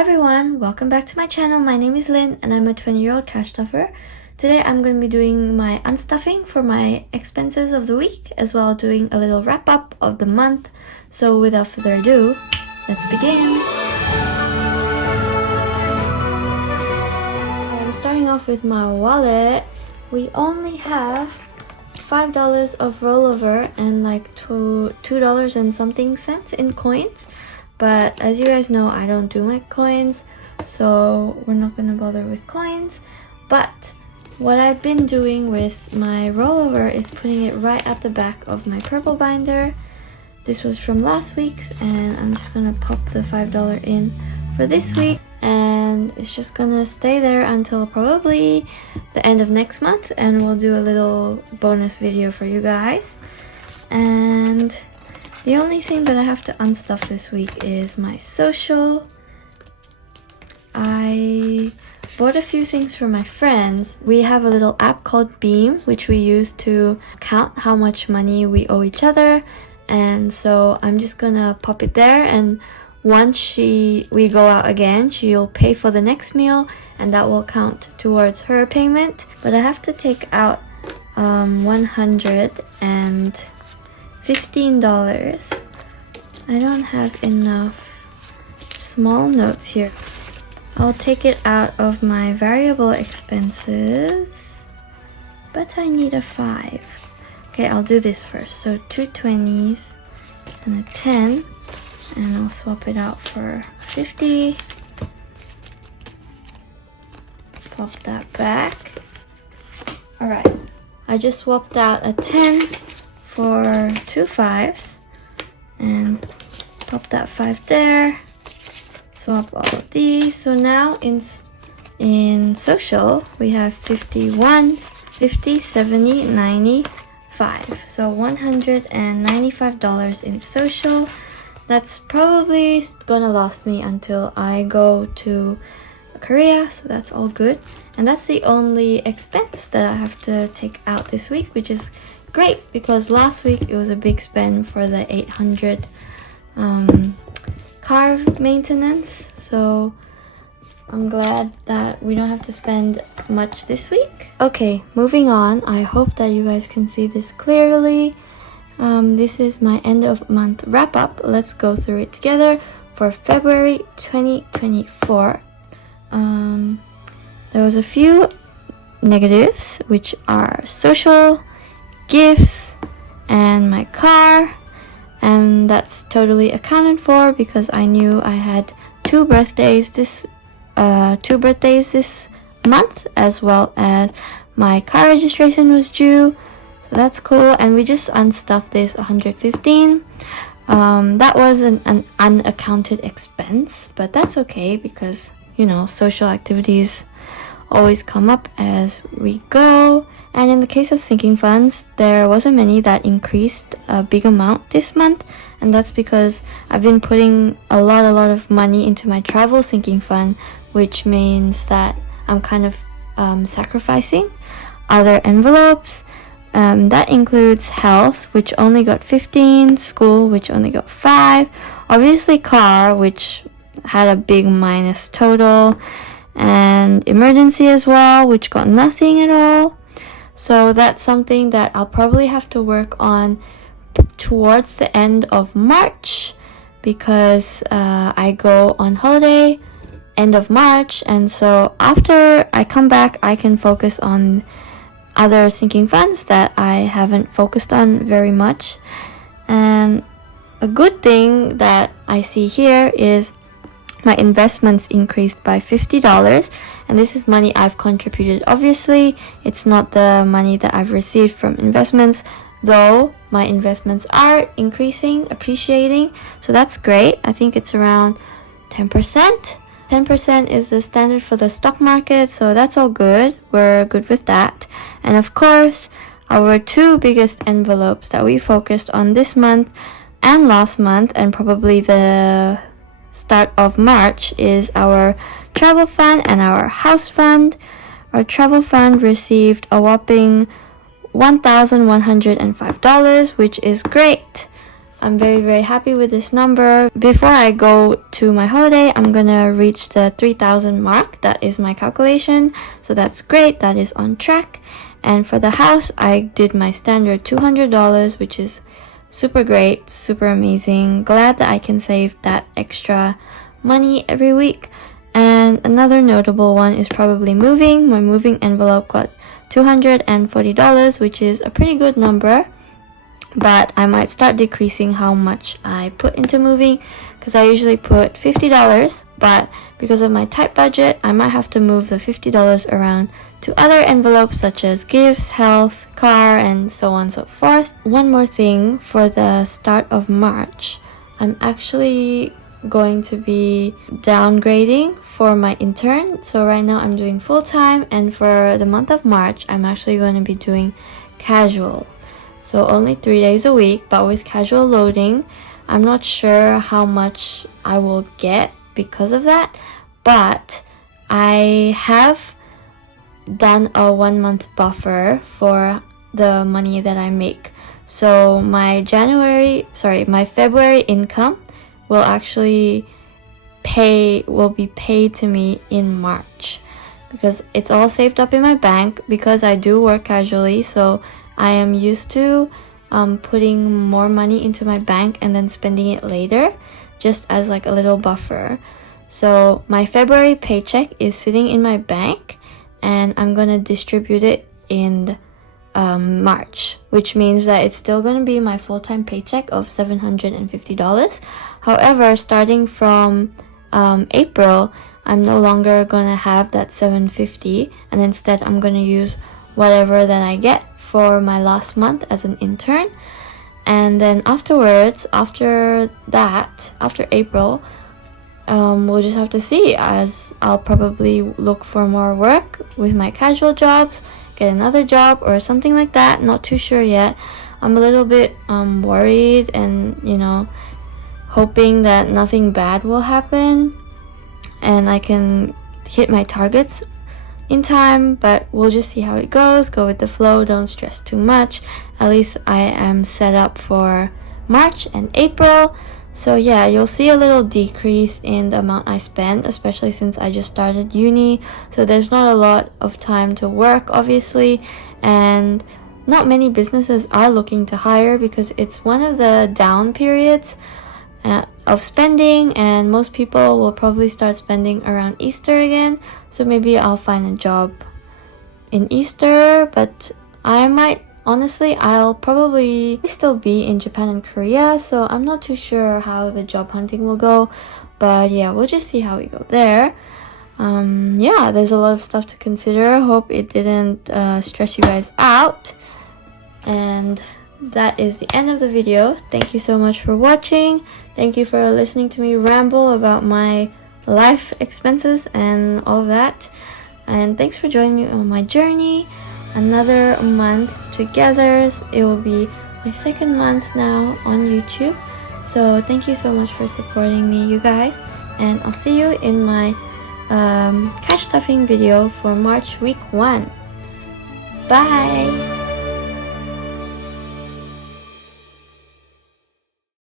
Hi everyone, welcome back to my channel. My name is Lynn and I'm a 20-year-old cash stuffer. Today I'm going to be doing my unstuffing for my expenses of the week, as well as doing a little wrap up of the month. So without further ado, let's begin. I'm starting off with my wallet. We only have $5 of rollover and like $2 and something cents in coins. But as you guys know, I don't do my coins, so we're not gonna bother with coins. But what I've been doing with my rollover is putting it right at the back of my purple binder. This was from last week's, and I'm just gonna pop the $5 in for this week, and it's just gonna stay there until probably the end of next month, and we'll do a little bonus video for you guys. And the only thing that I have to unstuff this week is my social. I bought a few things for my friends. We have a little app called Beam, which we use to count how much money we owe each other. And so I'm just gonna pop it there, and once we go out again, she'll pay for the next meal, and that will count towards her payment. But I have to take out $115. I don't have enough small notes here. I'll take it out of my variable expenses, but I need a 5. Okay, I'll do this first. So 2 20s and a 10, and I'll swap it out for 50. Pop that back. Alright, I just swapped out a 10 for 2 5s, and pop that 5 there. Swap all of these. So now in social we have 51, 50, 70, 95. So $195 in social. That's probably gonna last me until I go to Korea, so that's all good. And that's the only expense that I have to take out this week, which is great because last week it was a big spend for the 800 car maintenance. So I'm glad that we don't have to spend much this week. Okay, moving on. I hope that you guys can see this clearly. This is my end of month wrap up. Let's go through it together for February 2024. There was a few negatives, which are social, gifts, and my car, and that's totally accounted for because I knew I had two birthdays this month, as well as my car registration was due, so that's cool. And we just unstuffed this 115. That was an unaccounted expense, but that's okay because, you know, social activities always come up as we go. And in the case of sinking funds, there wasn't many that increased a big amount this month, and that's because I've been putting a lot of money into my travel sinking fund, which means that I'm kind of sacrificing other envelopes. That includes health, which only got 15, school, which only got 5, obviously car, which had a big minus total, and emergency as well, which got nothing at all. So that's something that I'll probably have to work on towards the end of March, because I go on holiday end of March, and so after I come back I can focus on other sinking funds that I haven't focused on very much. And a good thing that I see here is my investments increased by $50, and this is money I've contributed. Obviously, it's not the money that I've received from investments, though my investments are increasing, appreciating, so that's great. I think it's around 10%. 10% is the standard for the stock market, so that's all good. We're good with that. And of course, our two biggest envelopes that we focused on this month and last month, and probably the start of March, is our travel fund and our house fund. Our travel fund received a whopping $1,105, which is great. I'm very happy with this number. Before I go to my holiday, I'm gonna reach the 3,000 mark. That is my calculation, so that's great. That is on track. And for the house, I did my standard $200, which is super great, super amazing. Glad that I can save that extra money every week. And another notable one is probably moving. My moving envelope got $240, which is a pretty good number. But I might start decreasing how much I put into moving, because I usually put $50, but because of my tight budget, I might have to move the $50 around to other envelopes such as gifts, health, car, and so on and so forth. One more thing, for the start of March, I'm actually going to be downgrading for my intern. So right now I'm doing full-time, and for the month of March, I'm actually going to be doing casual. So only 3 days a week, but with casual loading. I'm not sure how much I will get because of that, but I have done a 1 month buffer for the money that I make. So my February income will actually be paid to me in March, because it's all saved up in my bank, because I do work casually, so I am used to putting more money into my bank and then spending it later, just as like a little buffer. So my February paycheck is sitting in my bank, and I'm gonna distribute it in March, which means that it's still gonna be my full-time paycheck of $750. However, starting from April, I'm no longer gonna have that $750, and instead I'm gonna use whatever that I get for my last month as an intern. And then afterwards, after April, we'll just have to see, as I'll probably look for more work with my casual jobs, get another job or something like that. Not too sure yet. I'm a little bit worried, and hoping that nothing bad will happen and I can hit my targets in time, but we'll just see how it goes. Go with the flow, don't stress too much. At least I am set up for March and April. So yeah, you'll see a little decrease in the amount I spend, especially since I just started uni, so there's not a lot of time to work, obviously, and not many businesses are looking to hire because it's one of the down periods of spending, and most people will probably start spending around Easter again. So maybe I'll find a job in Easter, but I'll probably still be in Japan and Korea, so I'm not too sure how the job hunting will go. But yeah, we'll just see how we go there. Yeah, there's a lot of stuff to consider. Hope it didn't stress you guys out. And that is the end of the video. Thank you so much for watching. Thank you for listening to me ramble about my life expenses and all of that. And thanks for joining me on my journey. Another month together. It will be my second month now on YouTube. So thank you so much for supporting me, you guys. And I'll see you in my cash stuffing video for March week 1. Bye!